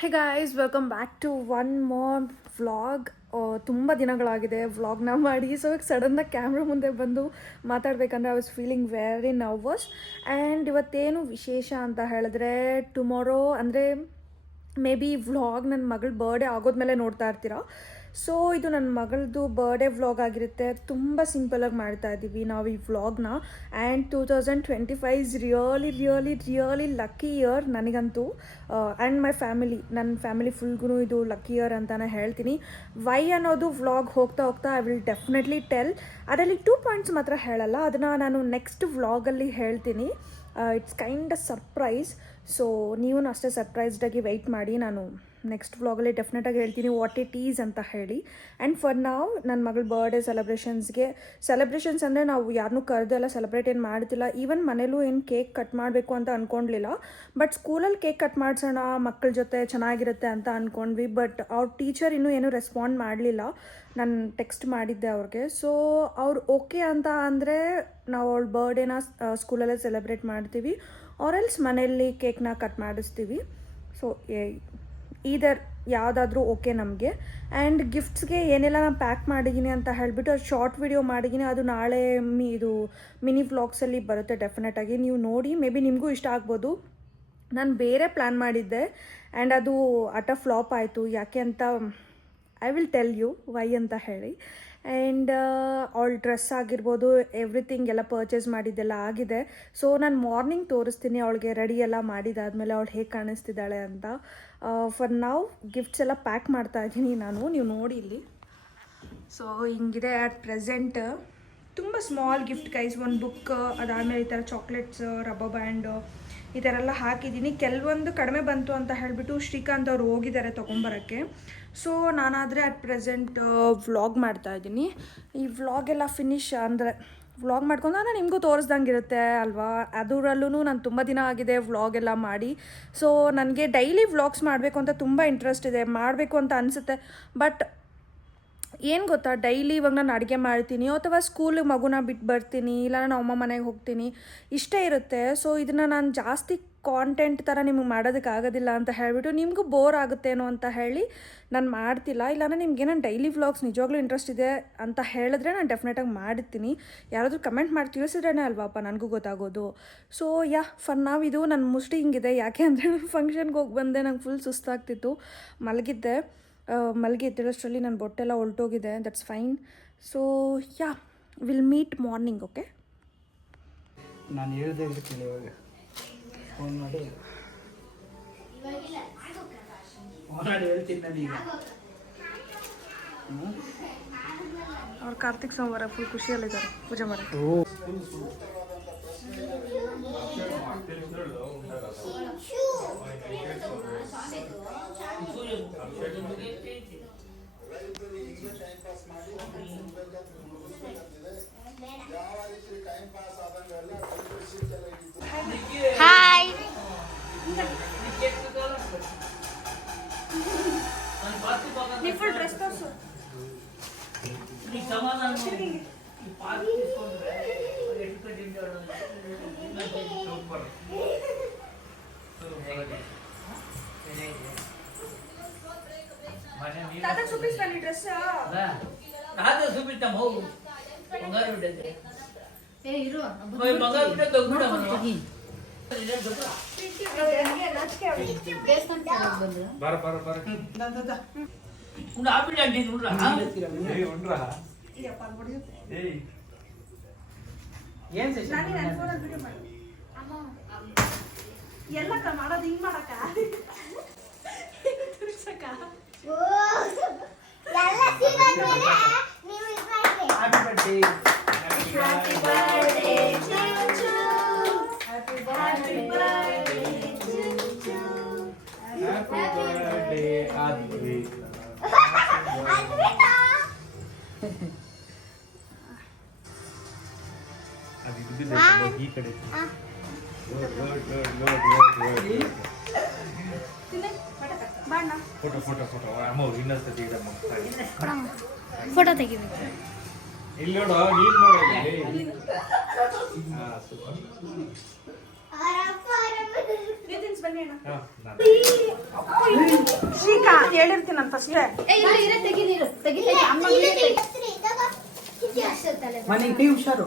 Hey guys, welcome back to one more vlog. ತುಂಬ ದಿನಗಳಾಗಿದೆ ವ್ಲಾಗ್ನ ಮಾಡಿ. ಸೊ ಈಗ ಸಡನ್ನಾಗಿ ಕ್ಯಾಮ್ರಾ ಮುಂದೆ ಬಂದು ಮಾತಾಡಬೇಕಂದ್ರೆ I was feeling very nervous. And ಇವತ್ತೇನು ವಿಶೇಷ ಅಂತ ಹೇಳಿದ್ರೆ, ಟುಮಾರೋ ಅಂದರೆ ಮೇ ಬಿ ವ್ಲಾಗ್ ನನ್ನ ಮಗಳ ಬರ್ಡೇ ಆಗೋದ್ಮೇಲೆ ನೋಡ್ತಾ ಇರ್ತೀರಾ. ಸೊ ಇದು ನನ್ನ ಮಗಳದ್ದು ಬರ್ಡೇ ವ್ಲಾಗ್ ಆಗಿರುತ್ತೆ. ತುಂಬ ಸಿಂಪಲಾಗಿ ಮಾಡ್ತಾ ಇದ್ದೀವಿ ನಾವು ಈ ವ್ಲಾಗ್ನ. And 2025 is really lucky year ನನಗಂತೂ. ಆ್ಯಂಡ್ ಮೈ ಫ್ಯಾಮಿಲಿ, ನನ್ನ ಫ್ಯಾಮಿಲಿ ಫುಲ್ಗೂ ಇದು ಲಕ್ಕಿ ಇಯರ್ ಅಂತಲೇ ಹೇಳ್ತೀನಿ. ವೈ ಅನ್ನೋದು ವ್ಲಾಗ್ ಹೋಗ್ತಾ ಐ ವಿಲ್ ಡೆಫಿನೆಟ್ಲಿ ಟೆಲ್. ಅದರಲ್ಲಿ 2 ಪಾಯಿಂಟ್ಸ್ ಮಾತ್ರ ಹೇಳಲ್ಲ, ಅದನ್ನು ನಾನು ನೆಕ್ಸ್ಟ್ ವ್ಲಾಗಲ್ಲಿ ಹೇಳ್ತೀನಿ. It's kind surprise. ಸೊ ನೀವು ಅಷ್ಟೇ ಸರ್ಪ್ರೈಸ್ಡಾಗಿ ವೆಯ್ಟ್ ಮಾಡಿ. ನಾನು ನೆಕ್ಸ್ಟ್ ವ್ಲಾಗಲ್ಲಿ ಡೆಫಿನೆಟಾಗಿ ಹೇಳ್ತೀನಿ ವಾಟ್ ಇಟ್ ಈಸ್ ಅಂತ ಹೇಳಿ. ಆ್ಯಂಡ್ ಫಾರ್ ನಾವು ನನ್ನ ಮಗಳ ಬರ್ಡೇ ಸೆಲೆಬ್ರೇಷನ್ಸ್ ಅಂದರೆ ನಾವು ಯಾರನ್ನೂ ಕರೆದೆಲ್ಲ ಸೆಲೆಬ್ರೇಟ್ ಏನು ಮಾಡ್ತಿಲ್ಲ. ಈವನ್ ಮನೇಲೂ ಏನು ಕೇಕ್ ಕಟ್ ಮಾಡಬೇಕು ಅಂತ ಅಂದ್ಕೊಂಡ್ಲಿಲ್ಲ. ಬಟ್ ಸ್ಕೂಲಲ್ಲಿ ಕೇಕ್ ಕಟ್ ಮಾಡಿಸೋಣ ಮಕ್ಕಳ ಜೊತೆ ಚೆನ್ನಾಗಿರುತ್ತೆ ಅಂತ ಅಂದ್ಕೊಂಡ್ವಿ. ಬಟ್ ಅವ್ರ ಟೀಚರ್ ಇನ್ನೂ ಏನೂ ರೆಸ್ಪಾಂಡ್ ಮಾಡಲಿಲ್ಲ. ನಾನು ಟೆಕ್ಸ್ಟ್ ಮಾಡಿದ್ದೆ ಅವ್ರಿಗೆ. ಸೊ ಅವ್ರು ಓಕೆ ಅಂತ ಅಂದರೆ ನಾವು ಅವಳ ಬರ್ಡೇನ ಸ್ಕೂಲಲ್ಲೇ ಸೆಲೆಬ್ರೇಟ್ ಮಾಡ್ತೀವಿ, ಆರೆಲ್ಸ್ ಮನೆಯಲ್ಲಿ ಕೇಕ್ನ ಕಟ್ ಮಾಡಿಸ್ತೀವಿ. ಸೊ ಈದರ್ ಯಾವುದಾದ್ರೂ ಓಕೆ ನಮಗೆ. ಆ್ಯಂಡ್ ಗಿಫ್ಟ್ಸ್ಗೆ ಏನೆಲ್ಲ ನಾನು ಪ್ಯಾಕ್ ಮಾಡಿದ್ದೀನಿ ಅಂತ ಹೇಳಿಬಿಟ್ಟು ಅದು ಶಾರ್ಟ್ ವಿಡಿಯೋ ಮಾಡಿದ್ದೀನಿ. ಅದು ನಾಳೆ ಇದು ಮಿನಿ ವ್ಲಾಗ್ಸಲ್ಲಿ ಬರುತ್ತೆ ಡೆಫಿನೆಟಾಗಿ, ನೀವು ನೋಡಿ. ಮೇ ಬಿ ನಿಮಗೂ ಇಷ್ಟ ಆಗ್ಬೋದು. ನಾನು ಬೇರೆ ಪ್ಲ್ಯಾನ್ ಮಾಡಿದ್ದೆ ಆ್ಯಂಡ್ ಅದು ಫ್ಲಾಪ್ ಆಯಿತು. ಯಾಕೆ ಅಂತ I will tell you why ಅಂತ ಹೇಳಿ. ಆ್ಯಂಡ್ ಅವಳ ಡ್ರೆಸ್ ಆಗಿರ್ಬೋದು, ಎವ್ರಿಥಿಂಗ್ ಎಲ್ಲ ಪರ್ಚೇಸ್ ಮಾಡಿದ್ದೆಲ್ಲ ಆಗಿದೆ. ಸೊ ನಾನು ಮಾರ್ನಿಂಗ್ ತೋರಿಸ್ತೀನಿ ಅವಳಿಗೆ ರೆಡಿ ಎಲ್ಲ ಮಾಡಿದಾದ್ಮೇಲೆ ಅವಳು ಹೇಗೆ ಕಾಣಿಸ್ತಿದ್ದಾಳೆ ಅಂತ. ಫಾರ್ ನಾವು ಗಿಫ್ಟ್ಸ್ ಎಲ್ಲ ಪ್ಯಾಕ್ ಮಾಡ್ತಾ ಇದ್ದೀನಿ ನಾನು, ನೀವು ನೋಡಿ ಇಲ್ಲಿ. ಸೊ ಹಿಂಗಿದೆ ಅಟ್ ಪ್ರೆಸೆಂಟ್. ತುಂಬ ಸ್ಮಾಲ್ ಗಿಫ್ಟ್ ಗೈಸ್, ಒಂದು ಬುಕ್, ಅದಾದಮೇಲೆ ಈ ಥರ ಚಾಕ್ಲೇಟ್ಸ್, ರಬ್ಬರ್ ಬ್ಯಾಂಡು, ಈ ಥರ ಎಲ್ಲ ಹಾಕಿದ್ದೀನಿ. ಕೆಲವೊಂದು ಕಡಿಮೆ ಬಂತು ಅಂತ ಹೇಳಿಬಿಟ್ಟು ಶ್ರೀಕಾಂತ್ ಅವ್ರು ಹೋಗಿದ್ದಾರೆ ತೊಗೊಂಬರೋಕ್ಕೆ. ಸೊ ನಾನಾದರೆ ಅಟ್ ಪ್ರೆಸೆಂಟ್ ವ್ಲಾಗ್ ಮಾಡ್ತಾಯಿದ್ದೀನಿ. ಈ ವ್ಲಾಗೆಲ್ಲ ಫಿನಿಶ್ ಅಂದರೆ ವ್ಲಾಗ್ ಮಾಡ್ಕೊಂಡು ನಾನು ನಿಮಗೂ ತೋರಿಸ್ದಂಗೆ ಇರುತ್ತೆ ಅಲ್ವಾ. ಅದರಲ್ಲೂ ನಾನು ತುಂಬ ದಿನ ಆಗಿದೆ ವ್ಲಾಗೆಲ್ಲ ಮಾಡಿ. ಸೊ ನನಗೆ ಡೈಲಿ ವ್ಲಾಗ್ಸ್ ಮಾಡಬೇಕು ಅಂತ ತುಂಬ ಇಂಟ್ರೆಸ್ಟ್ ಇದೆ, ಮಾಡಬೇಕು ಅಂತ ಅನಿಸುತ್ತೆ. ಬಟ್ ಏನು ಗೊತ್ತಾ, ಡೈಲಿ ಇವಾಗ ನಾನು ಅಡುಗೆ ಮಾಡ್ತೀನಿ ಅಥವಾ ಸ್ಕೂಲಿಗೆ ಮಗುನ ಬಿಟ್ಟು ಬರ್ತೀನಿ, ಇಲ್ಲ ನಾನು ಅಮ್ಮ ಮನೆಗೆ ಹೋಗ್ತೀನಿ, ಇಷ್ಟೇ ಇರುತ್ತೆ. ಸೊ ಇದನ್ನು ನಾನು ಜಾಸ್ತಿ ಕಾಂಟೆಂಟ್ ಥರ ನಿಮಗೆ ಮಾಡೋದಕ್ಕಾಗೋದಿಲ್ಲ ಅಂತ ಹೇಳಿಬಿಟ್ಟು ನಿಮಗೂ ಬೋರ್ ಆಗುತ್ತೇನೋ ಅಂತ ಹೇಳಿ ನಾನು ಮಾಡ್ತಿಲ್ಲ. ಇಲ್ಲಾಂದರೆ ನಿಮ್ಗೆ ನಾನು ಡೈಲಿ ವ್ಲಾಗ್ಸ್ ನಿಜವಾಗ್ಲೂ ಇಂಟ್ರೆಸ್ಟ್ ಇದೆ ಅಂತ ಹೇಳಿದ್ರೆ ನಾನು ಡೆಫಿನೆಟಾಗಿ ಮಾಡ್ತೀನಿ. ಯಾರಾದರೂ ಕಮೆಂಟ್ ಮಾಡಿ ತಿಳಿಸಿದ್ರೇ ಅಲ್ವಾಪ್ಪ ನನಗೂ ಗೊತ್ತಾಗೋದು. ಸೊ ಫಾರ್ ನಾವು ಇದು ನನ್ನ ಮುಷ್ಟಿ ಹಿಂಗಿದೆ. ಯಾಕೆ ಅಂದರೆ ನಾನು ಫಂಕ್ಷನ್ಗೆ ಹೋಗಿ ಬಂದೆ, ನಂಗೆ ಫುಲ್ ಸುಸ್ತಾಗ್ತಿತ್ತು, ಮಲಗಿದ್ದೆ. ಮಲಗಿ ಎದ್ದಿರೋಷ್ಟರಲ್ಲಿ ನನ್ನ ಬೊಟ್ಟೆಲ್ಲ ಹೊಲ್ಟೋಗಿದೆ. That's fine. So will meet morning. Okay, ನಾನು ಹೇಳ್ದೆ ಇರ್ತೀನಿ. ಇವಾಗ ಫೋನ್ ಮಾಡಿ ಹೇಳ್ತೀನಿ ನನಗೆ. ಅವ್ರು ಕಾರ್ತಿಕ್ ಸೋಮವಾರ ಫುಲ್ ಖುಷಿಯಲ್ಲಿದ್ದಾರೆ ಪೂಜೆ ಮಾಡಿ. ಹಾಯ್, ನೀ ಫುಲ್ ಡ್ರೆಸ್ ತೋರಿಸು. ತಾತ ಸುಪಿಸ್ತಾ ನೀ ಡ್ರೆಸ್ ಹೋಗು ಎಲ್ಲ ಮಾಡೋದು ಹಿಂಗ್ ಮಾಡಕ್ಕ ತಿರ್ಸಕ್ಕ. ಈ ಕಡೆ ಫೋಟೋ ಅಮ್ಮ ಇನ್ನೊಂದ್ಸತಿ ಫೋಟೋ ತೆಗಿಬೇಕು. ಇಲ್ಲಿ ನೋಡು, ನೀನ್ ನೋಡು. ಬನ್ನಿ ಅಣ್ಣ. ಅಕ್ಕ ಹೇಳಿರ್ತೀನಿ ನಾನು ಫಸ್ಟ್ಗೆ. ಮನೆಗೆ ಕೈ ಹುಷಾರು.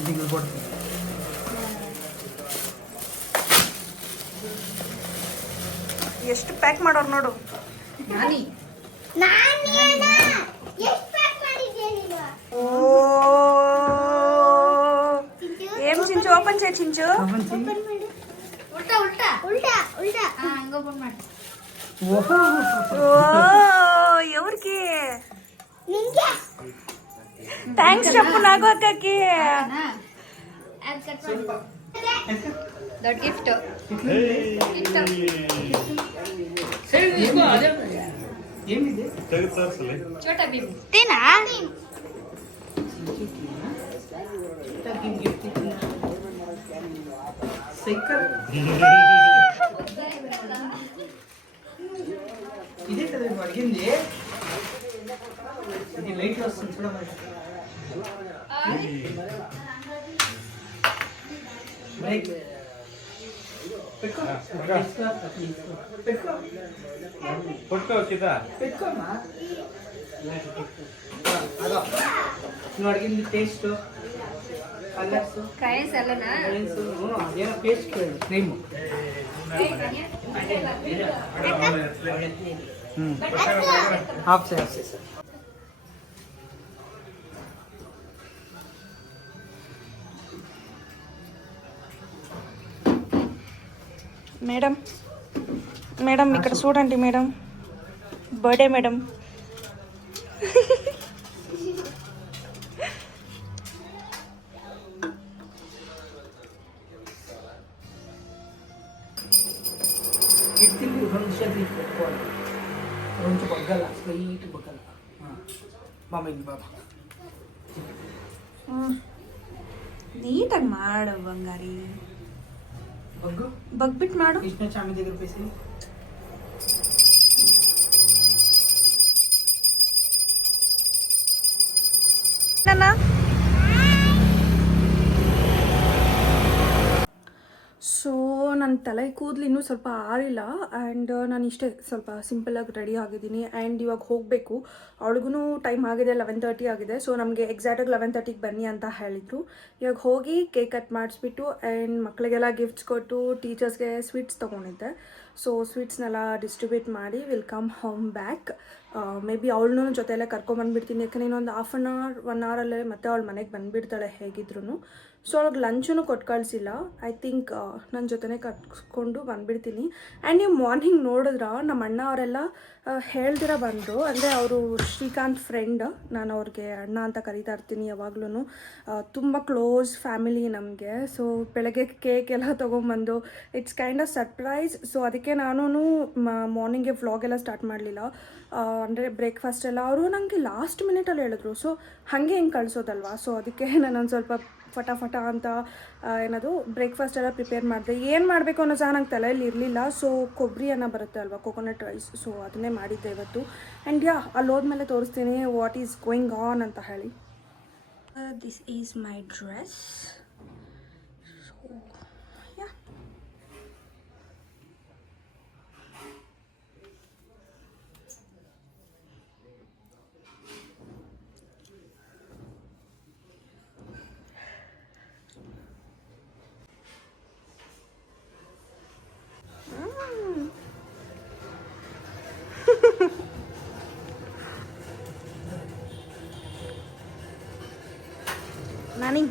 ಇದೀಗ ಕೊಡ್ತೀನಿ. ಎಷ್ಟು ಪ್ಯಾಕ್ ಮಾಡೋರು ನೋಡು. ಓ ఏం చించు ఓపెన్ చేయి చించు. ఓ ఎవరికి థ్యాంక్స్ చెప్పు నాకు అక్కకి. ದೊಡ್ಡ ಗಿಫ್ಟ್ ಏನಿದೆ? ಚೋಟಾ ಭೀಮ್ ತೇನಾ ಸೈಕಲ್ ఇదే కదా నువ్వు అడిగింది. ఇది లైట్ వస్తుంది చూడమని. బ్రేక్ పెట్టుకో. పెట్టుకో కొట్టుకో కింద పెట్టుకోమా. అదో నువ్వు అడిగింది టేస్ట్ కలర్స్ ಕಾಯಿಸ್ ಅಲ್ಲನಾ అదేనా పేస్ట్ క్రీమ్. ఆఫ్ చేయాలి. మేడం మేడం ఇక్కడ చూడండి మేడం, బర్త్డే మేడం. ఎత్తింది 2 నిమిషాలు తీసి పెట్టుకోవాలి. 2 బగ్గల స్ట్రైట్ బగ్గల. బాబా ఇది బాబా ನೀಟಾಗಿ ಮಾಡು ಬಂಗಾರಿ. బగ్గు ಬಗ್ಬಿಟ್ಟು ಮಾಡು. కృష్ణ చామి దగ్గర పేసి ನನ್ನ ಸೊ ನನ್ನ ತಲೆ ಕೂದಲು ಇನ್ನೂ ಸ್ವಲ್ಪ ಆರಿಲ್ಲ ಆ್ಯಂಡ್ ನಾನು ಇಷ್ಟೇ ಸ್ವಲ್ಪ ಸಿಂಪಲಾಗಿ ರೆಡಿ ಆಗಿದ್ದೀನಿ ಆ್ಯಂಡ್ ಇವಾಗ ಹೋಗಬೇಕು. ಅವಳಿಗೂ ಟೈಮ್ ಆಗಿದೆ, 11:30 ಆಗಿದೆ. ಸೊ ನಮಗೆ ಎಕ್ಸಾಕ್ಟಾಗಿ 11:30ಗೆ ಬನ್ನಿ ಅಂತ ಹೇಳಿದರು. ಇವಾಗ ಹೋಗಿ ಕೇಕ್ ಕಟ್ ಮಾಡಿಸ್ಬಿಟ್ಟು ಆ್ಯಂಡ್ ಮಕ್ಕಳಿಗೆಲ್ಲ ಗಿಫ್ಟ್ಸ್ ಕೊಟ್ಟು ಟೀಚರ್ಸ್ಗೆ ಸ್ವೀಟ್ಸ್ ತೊಗೊಂಡಿದ್ದೆ. ಸೊ ಸ್ವೀಟ್ಸ್ನೆಲ್ಲ ಡಿಸ್ಟ್ರಿಬ್ಯೂಟ್ ಮಾಡಿ will come home back. May be ಅವಳನ್ನೂ ಜೊತೆಯಲ್ಲೇ ಕರ್ಕೊಂಬಂದುಬಿಡ್ತೀನಿ, ಯಾಕಂದರೆ ಇನ್ನೊಂದು 1 ಅವರಲ್ಲೇ ಮತ್ತೆ ಅವಳು ಮನೆಗೆ ಬಂದುಬಿಡ್ತಾಳೆ ಹೇಗಿದ್ರು. ಸೊ ಅವ್ಳಿಗೆ ಲಂಚೂ ಕೊಟ್ಟು ಕಳಿಸಿಲ್ಲ. ಐ ಥಿಂಕ್ ನನ್ನ ಜೊತೆನೇ ಕಟ್ಕೊಂಡು ಬಂದುಬಿಡ್ತೀನಿ. ಆ್ಯಂಡ್ ನೀವು ಮಾರ್ನಿಂಗ್ ನೋಡಿದ್ರೆ ನಮ್ಮ ಅಣ್ಣ ಅವರೆಲ್ಲ ಹೇಳ್ದಿರ ಬಂದರು. ಅಂದರೆ ಅವರು ಶ್ರೀಕಾಂತ್ ಫ್ರೆಂಡ್, ನಾನು ಅವ್ರಿಗೆ ಅಣ್ಣ ಅಂತ ಕರೀತಾ ಇರ್ತೀನಿ ಯಾವಾಗ್ಲೂ. ತುಂಬ ಕ್ಲೋಸ್ ಫ್ಯಾಮಿಲಿ ನಮಗೆ. ಸೊ ಬೆಳಗ್ಗೆ ಕೇಕ್ ಎಲ್ಲ ತೊಗೊಂಬಂದು it's kind of surprise. So ಅದಕ್ಕೆ ನಾನು ಮಾರ್ನಿಂಗ್ಗೆ ವ್ಲಾಗೆಲ್ಲ ಸ್ಟಾರ್ಟ್ ಮಾಡಲಿಲ್ಲ. ಅಂದರೆ ಬ್ರೇಕ್ಫಾಸ್ಟ್ ಎಲ್ಲ ಅವರು ನನಗೆ ಲಾಸ್ಟ್ ಮಿನಿಟಲ್ಲಿ ಹೇಳಿದ್ರು. ಸೊ ಹಾಗೆ ಹೆಂಗೆ ಕಳಿಸೋದಲ್ವಾ. ಸೊ ಅದಕ್ಕೆ ನಾನೊಂದು ಸ್ವಲ್ಪ ಫಟಾಫಟ ಅಂತ ಏನದು ಬ್ರೇಕ್ಫಾಸ್ಟ್ ಎಲ್ಲ ಪ್ರಿಪೇರ್ ಮಾಡಿದೆ. ಏನು ಮಾಡಬೇಕು ಅನ್ನೋ ಸಹ ನಂಗೆ ತಲೆಯಲ್ಲಿ ಇರಲಿಲ್ಲ. ಸೊ ಕೊಬ್ಬರಿ ಅನ್ನ ಬರುತ್ತೆ ಅಲ್ವಾ, ಕೊಕೊನಟ್ ರೈಸ್, ಸೊ ಅದನ್ನೇ ಮಾಡಿದ್ದೆ ಇವತ್ತು. ಆ್ಯಂಡ್ ಯಾ ಅಲ್ಲಿ ಹೋದ್ಮೇಲೆ ತೋರಿಸ್ತೀನಿ ವಾಟ್ ಈಸ್ ಗೋಯಿಂಗ್ ಆನ್ ಅಂತ ಹೇಳಿ. This is my dress. So yeah ನಾನಿ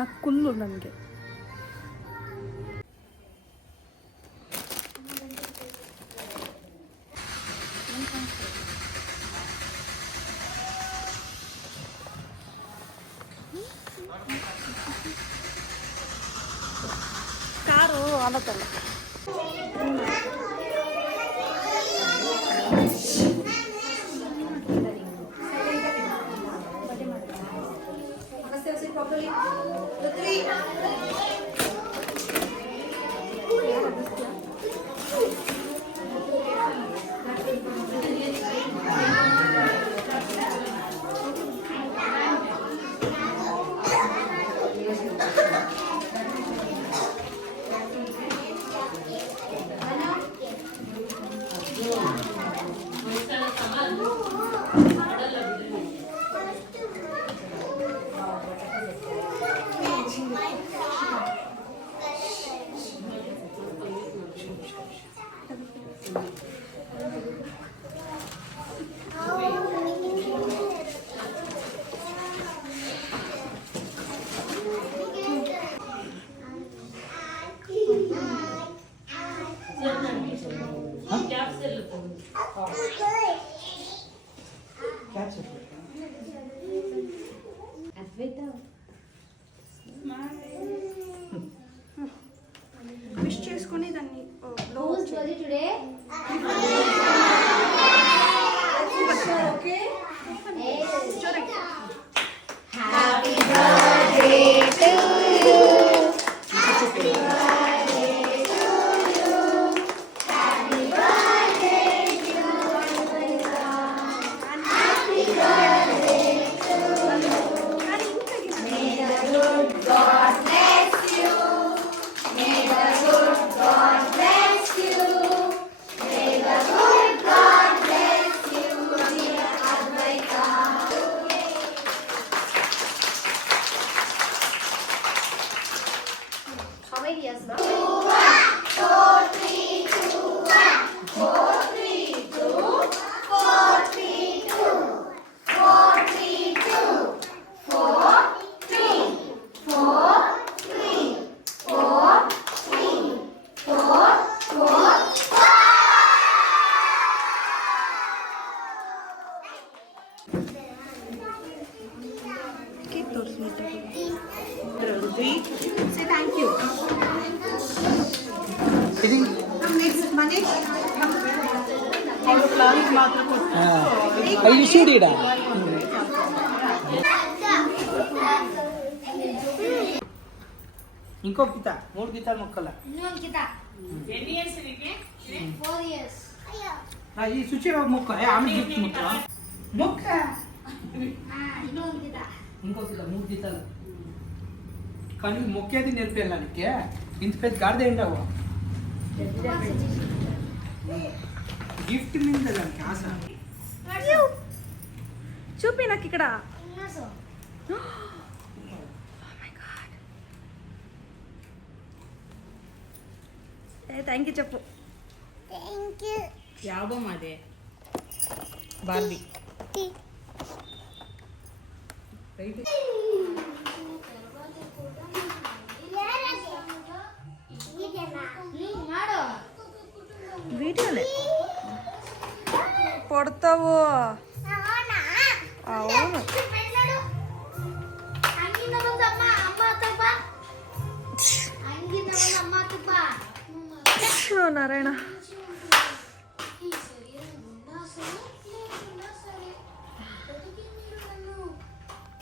ನಕ್ಕುಲ್ಲು ನನಗೆ. ಕಾರು ಆಲತ್ತಲ್ಲ. ಕ್ಯಾಚ್ విష్ చేసుకొని దాన్ని Who's birthday today? Okay Happy birthday to you. How many years now? Say thank you. Next Manish. ಐದು ಸೂಡಿಡ ఇంకో గీత 3 గీతాలు మొక్కల ఈ సుచిరావు మొక్క ఆమె గిఫ్ట్ మొక్క మొక్క ఇంకో గీత 3 గీతాలు కానీ మొక్కేది నేర్పేళ్ళానికి ఇంత పెద్ద గాడిద ఏంటవు గిఫ్ట్ మీద దానికి ఆశ చూపి నాకు ఇక్కడ థ్యాంక్ యూ చెప్పు యాల్బమ్ అదే బార్బీ వీడియోనే పడతావు అవును Narayana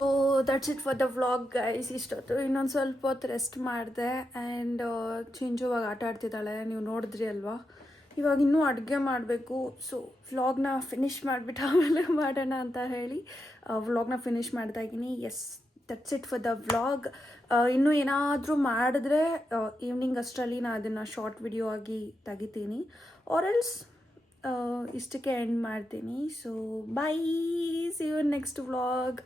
oh that's it for the vlog guys. ಇಷ್ಟೊತ್ತು ಇನ್ನೊಂದು ಸ್ವಲ್ಪ ಹೊತ್ತು ರೆಸ್ಟ್ ಮಾಡಿದೆ ಆ್ಯಂಡ್ ಚಿಂಜು ಇವಾಗ ಆಟ ಆಡ್ತಿದ್ದಾಳೆ, ನೀವು ನೋಡಿದ್ರಿ ಅಲ್ವಾ. ಇವಾಗ ಇನ್ನೂ ಅಡುಗೆ ಮಾಡಬೇಕು. ಸೊ ವ್ಲಾಗ್ನ ಫಿನಿಷ್ ಮಾಡಿಬಿಟ್ಟು ಆಮೇಲೆ ಮಾಡೋಣ ಅಂತ ಹೇಳಿ ವ್ಲಾಗ್ನ ಫಿನಿಷ್ ಮಾಡ್ತಾ ಇದ್ದೀನಿ. Yes, that's it for the vlog. ಇನ್ನೂ ಏನಾದರೂ ಮಾಡಿದ್ರೆ ಈವ್ನಿಂಗ್ ಅಷ್ಟರಲ್ಲಿ ನಾನು ಅದನ್ನು ಶಾರ್ಟ್ ವಿಡಿಯೋ ಆಗಿ ತೆಗಿತೀನಿ, ಆರ್ ಎಲ್ಸ್ ಇಷ್ಟಕ್ಕೆ ಎಂಡ್ ಮಾಡ್ತೀನಿ. So bye, see you next vlog.